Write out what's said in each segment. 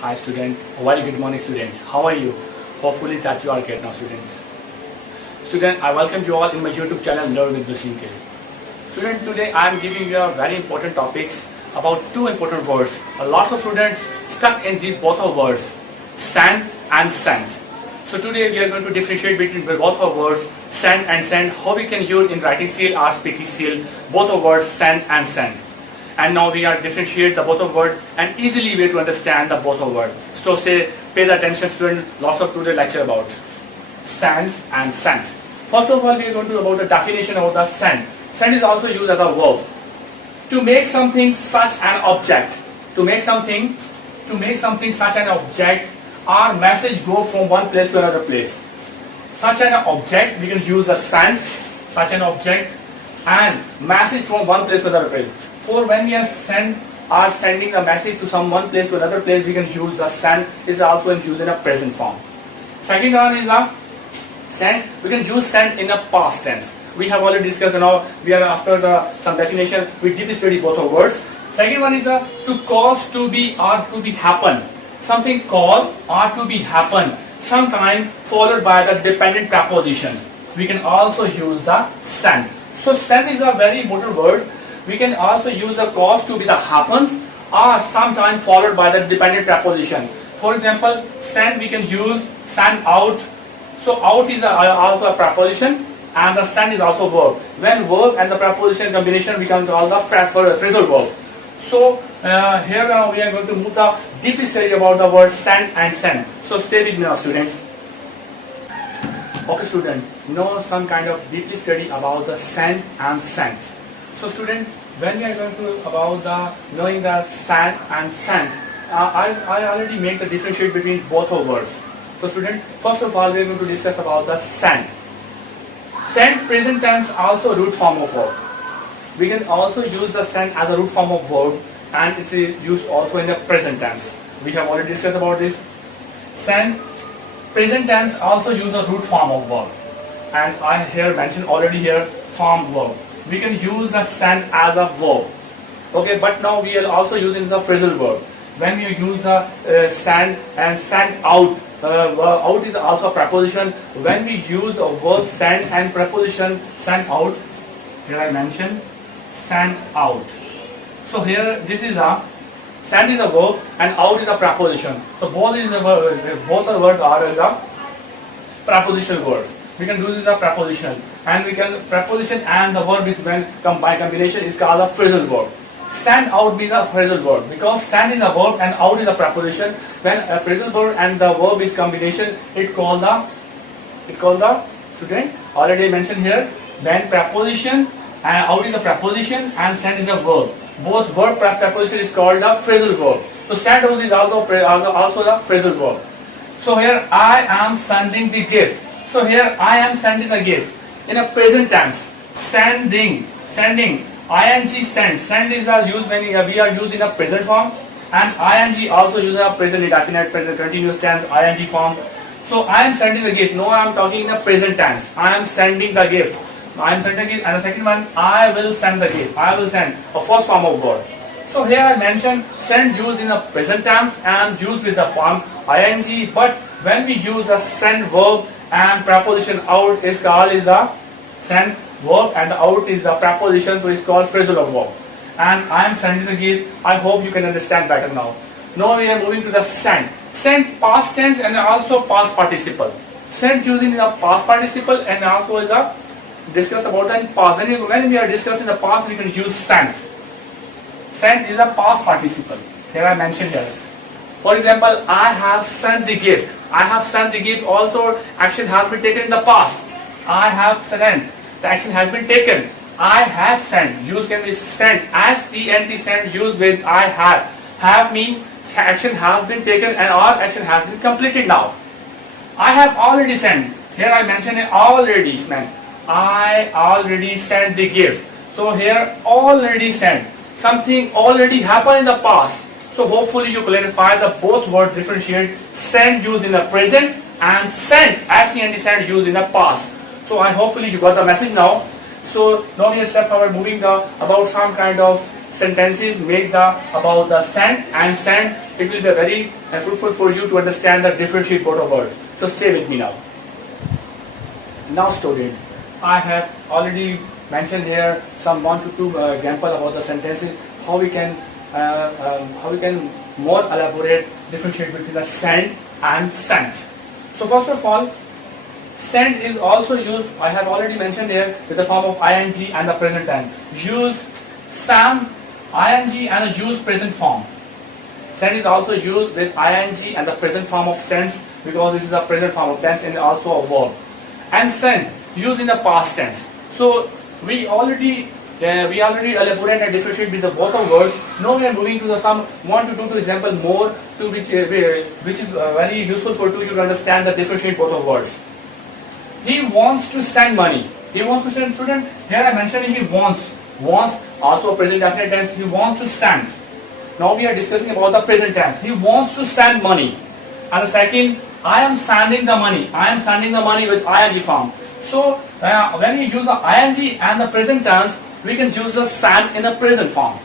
Hi student, very good morning students. How are you? Hopefully that you are great now students. Student, I welcome you all in my YouTube channel Learn with Bliss UK. Student, today I am giving you a very important topics about two important words. A lot of students stuck in these both of words, stand and send. So today we are going to differentiate between both of words, stand and send, how we can use in writing seal or speaking seal, both of words stand and send. And now we are differentiate the both of word and easily way to understand the both of word. So say, pay the attention student, lots of today lecture about stand and send. First of all, we are going to about the definition of the send. Send is also used as a verb. To make something such an object. To make something such an object, our message go from one place to another place. Such an object, we can use the send, such an object, and message from one place to another place. For when we are sending a message to some one place to another place, we can use the send. Is also used in a present form. Second one is a send. We can use send in a past tense. We have already discussed now. We are after some definition. We deeply study both of words. Second one is a to cause, to be, or to be happen. Something cause or to be happen. Sometime followed by the dependent preposition. We can also use the send. So send is a very important word. We can also use the cause to be the happens or sometime followed by the dependent preposition. For example, send we can use send out. So out is also a preposition and the send is also verb. When verb and the preposition combination we can call the phrasal verb. So here now we are going to move the deep study about the word send and send. So stay with me now students. Okay student, know some kind of deep study about the send and send. So student, when we are going to about the knowing the send and send, I already make the differentiate between both of words. So student, first of all we are going to discuss about the send. Send present tense also root form of verb. We can also use the send as a root form of verb and it is used also in the present tense. We have already discussed about this. Send present tense also use a root form of verb and I here mentioned already here form verb. We can use the send as a verb. Okay, but now we are also using the phrasal verb. When we use the send and send out, out is also a preposition. When we use the verb send and preposition send out, here I mentioned send out. So here this is a send is a verb and out is a preposition. So both is the both the words are the prepositional words. We can do this the preposition and we can preposition and the verb is when by combination is called a phrasal verb. Send out means a phrasal verb because send is a verb and out is a preposition. When a phrasal verb and the verb is combination, it called the student already mentioned here. When preposition and out is a preposition and send is a verb. Both verb preposition is called a phrasal verb. So send out is also the phrasal verb. So here I am sending the gift. So here I am sending the gift in a present tense. Sending, ing send is used when we are used in a present form and ing also used in a present indefinite present continuous tense ing form. So I am sending the gift. No, I am talking in a present tense. I am sending the gift. I am sending it, and the second one I will send the gift. I will send a first form of verb. So here I mentioned send used in a present tense and used with the form ing. But when we use a send verb and preposition out is called is the send verb and out is the preposition, so it's called phrasal of verb. And I am sending the gift. I hope you can understand better now. Now we are moving to the send. Send past tense and also past participle. Send using the past participle and also is the discuss about the past. When we are discussing the past, we can use send. Send is a past participle. Here I mentioned here. For example, I have sent the gift. I have sent the gift. Also, action has been taken in the past. I have sent. The action has been taken. I have sent. Use can be sent. S-E-N-T sent used with I have. Have means action has been taken and or action has been completed now. I have already sent. Here I mentioned it already meant. I already sent the gift. So here already sent. Something already happened in the past. So hopefully you clarify the both words differentiate. Send used in the present and sent S-E-N-T sent used in the past. So I hopefully you got the message now. So now we step forward moving the about some kind of sentences make the about the send and send. It will be very fruitful for you to understand the differentiate both of words. So stay with me now. Now student, I have already mentioned here some 1 to 2 example about the sentences, how we can more elaborate differentiate between the send and sent. So first of all, send is also used, I have already mentioned here, with the form of ing and the present tense. Use send, ing and a use present form. Send is also used with ing and the present form of sense, because this is a present form of tense and also a verb. And send used in the past tense. So we already elaborate and differentiate with the both of words. Now we are moving to the some 1 to 2 example more, to which is very useful for you to understand the differentiate both of words. He wants to send money. He wants to send, student. Here I mentioned he wants. Wants also a present definite tense. He wants to send. Now we are discussing about the present tense. He wants to send money. And the second, I am sending the money. I am sending the money with ing form. So when we use the ing and the present tense, we can use the send in the present form.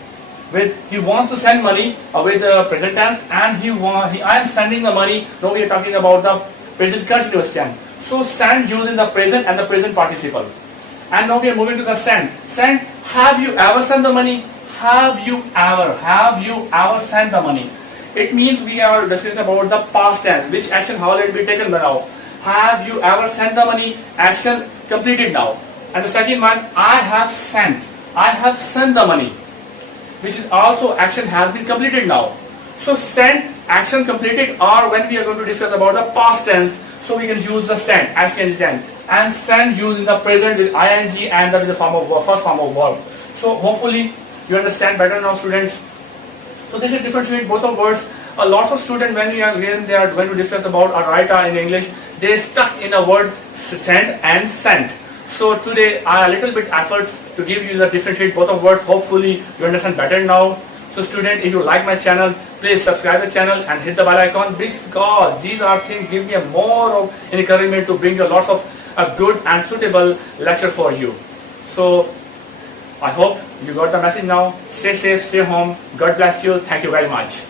With he wants to send money with the present tense, and I am sending the money. Now we are talking about the present continuous tense. So send used in the present and the present participle. And now we are moving to the send. Send, have you ever sent the money? Have you ever sent the money? It means we are discussing about the past tense, which action how will it be taken by now. Have you ever sent the money? Action completed now. And the second one, I have sent the money, which is also action has been completed now. So sent, action completed, or when we are going to discuss about the past tense, so we can use the send, as can send, and send used in the present with ing and with the form of first form of verb. So hopefully you understand better now, students. So this is difference between both of words. A lot of students when we discuss about a writer in English, they stuck in a word send and sent. So today I a little bit efforts to give you the differentiate both of words. Hopefully you understand better now. So student, if you like my channel, please subscribe the channel and hit the bell icon, because these are things give me a more of encouragement to bring you lots of a good and suitable lecture for you. So I hope you got the message now. Stay safe, stay home. God bless you. Thank you very much.